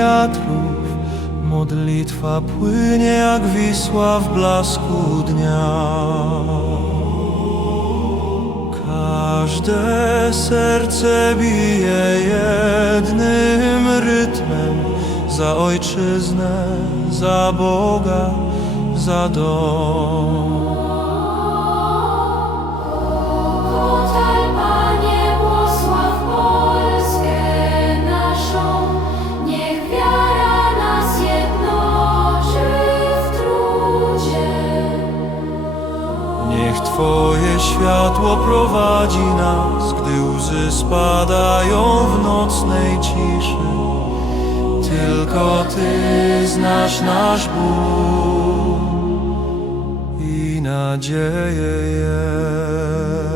wiatrów. Modlitwa płynie jak Wisła w blasku dnia. Każde serce bije jednym rytmem. Za ojczyznę, za Boga, za dom. Otal, Panie, Twoje światło prowadzi nas, gdy łzy spadają w nocnej ciszy. Tylko Ty znasz nasz ból i nadzieję jest.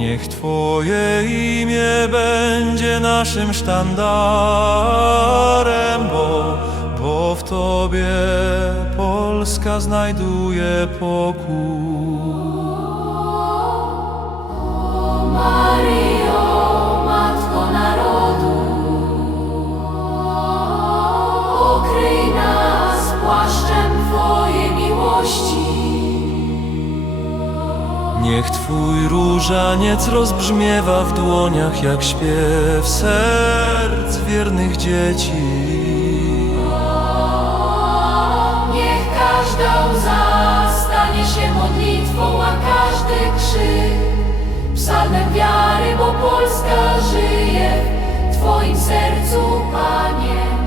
Niech Twoje imię będzie naszym sztandarem, bo, bo w Tobie Polska znajduje pokój. O Maryjo, Niech Twój różaniec rozbrzmiewa w dłoniach jak śpiew serc wiernych dzieci. Niech każda łza stanie się modlitwą, a każdy krzyk psalmem wiary, bo Polska żyje w Twoim sercu, Panie,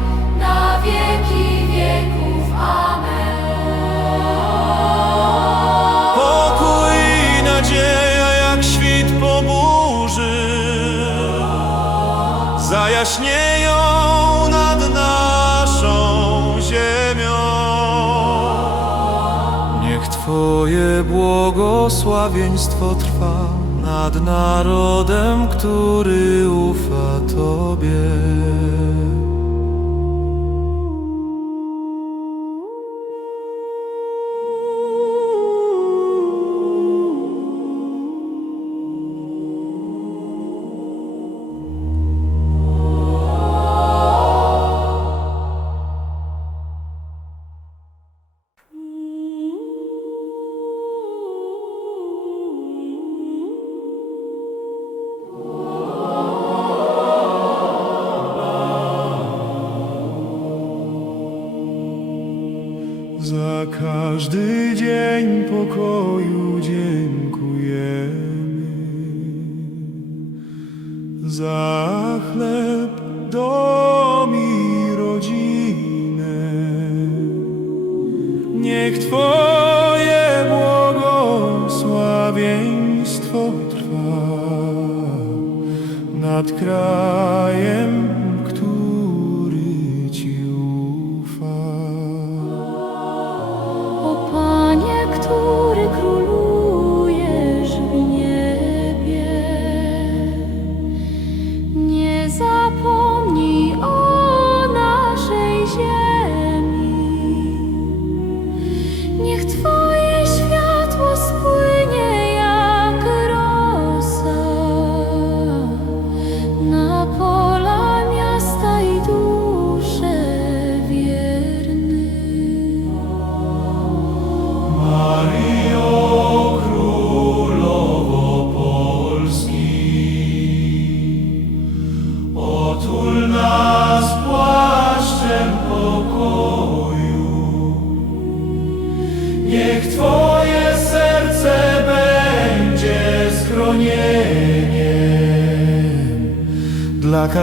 błogosławieństwo trwa nad narodem, który ufa Tobie. Niech Twoje błogosławieństwo trwa nad krajem,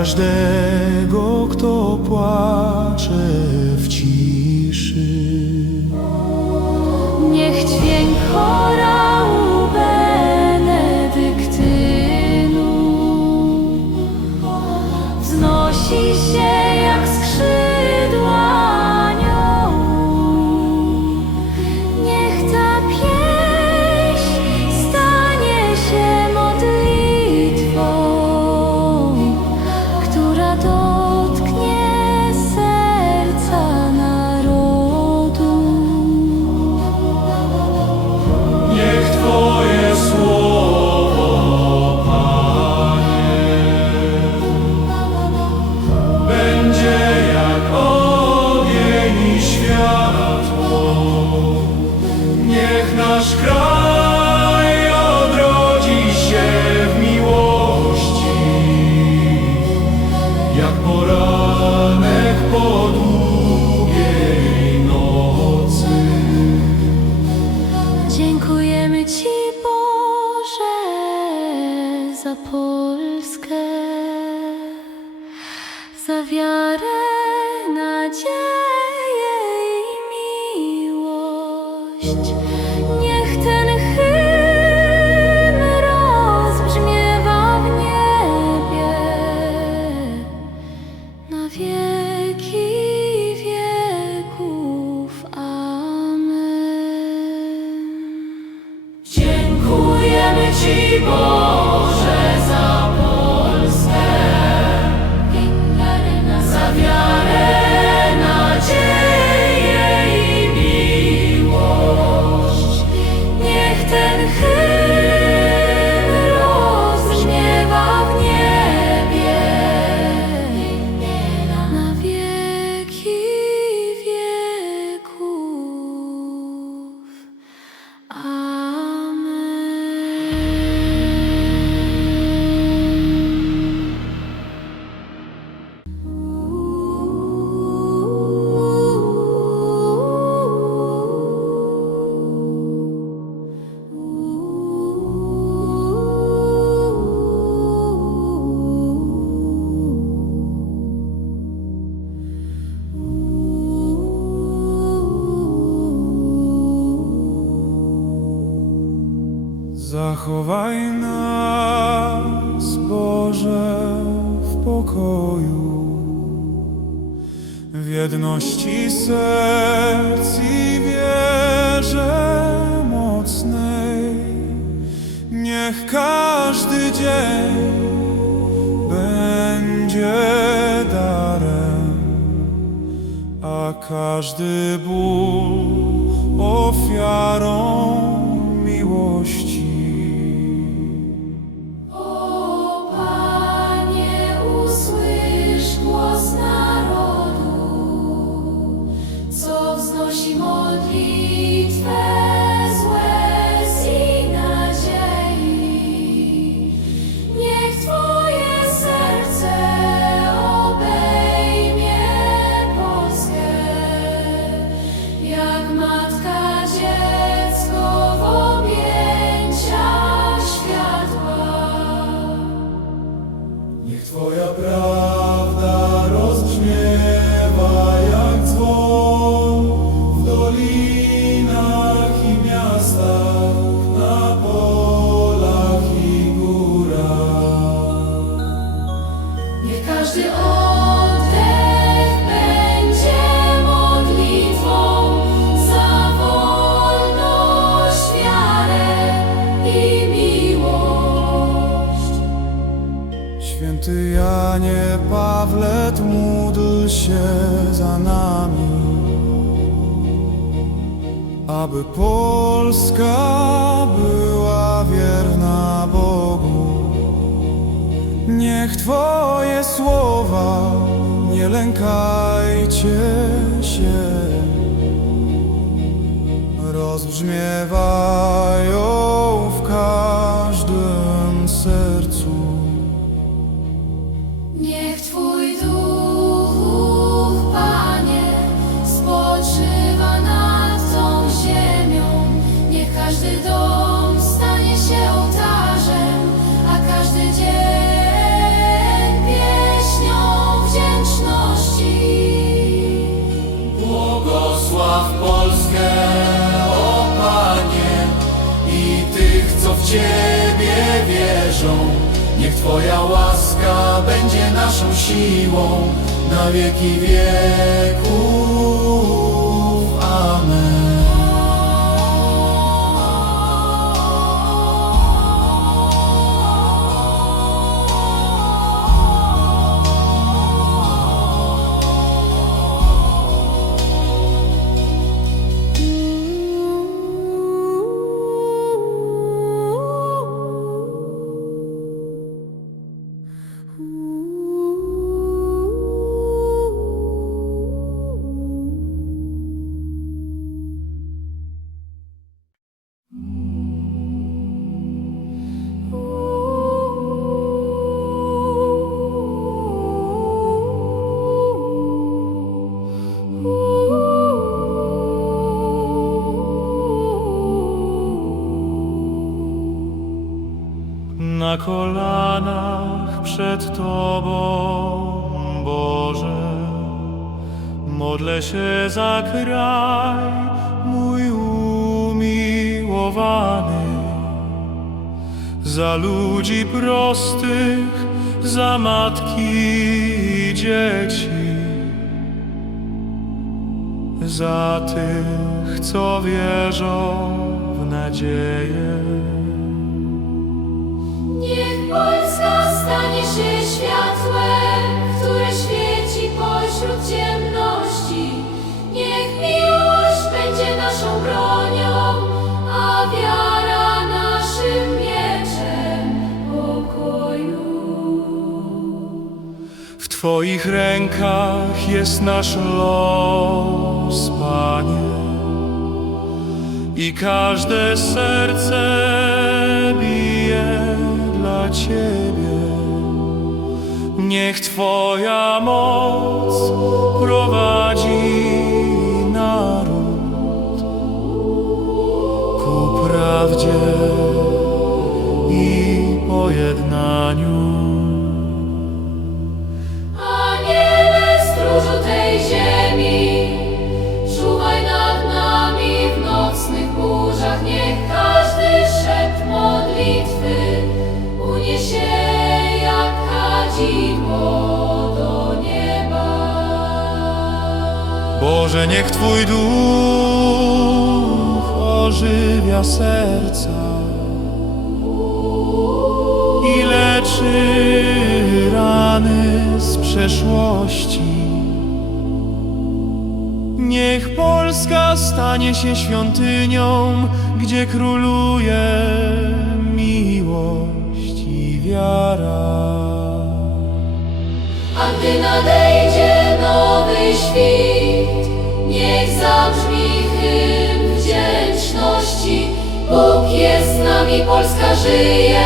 każdego, дождь. Zachowaj nas, Boże, w pokoju, w jedności serc i wierze mocnej. Niech każdy dzień będzie darem, a każdy ból ofiarą miłości. aby Polska była wierna Bogu. Niech Twoje słowa nie lękajcie się, rozbrzmiewają w każdym. Niech Twoja łaska będzie naszą siłą na wieki wieku. Się za kraj mój umiłowany, za ludzi prostych, za matki i dzieci, za tych, co wierzą w nadzieję. Niech Polska stanie się światłem, które świeci pośród ciemności. W Twoich rękach jest nasz los, Panie, i każde serce bije dla Ciebie. Niech Twoja moc prowadzi Boże, niech Twój duch ożywia serca i leczy rany z przeszłości. Niech Polska stanie się świątynią, gdzie króluje zabrzmi hymn wdzięczności. Bóg jest z nami, Polska żyje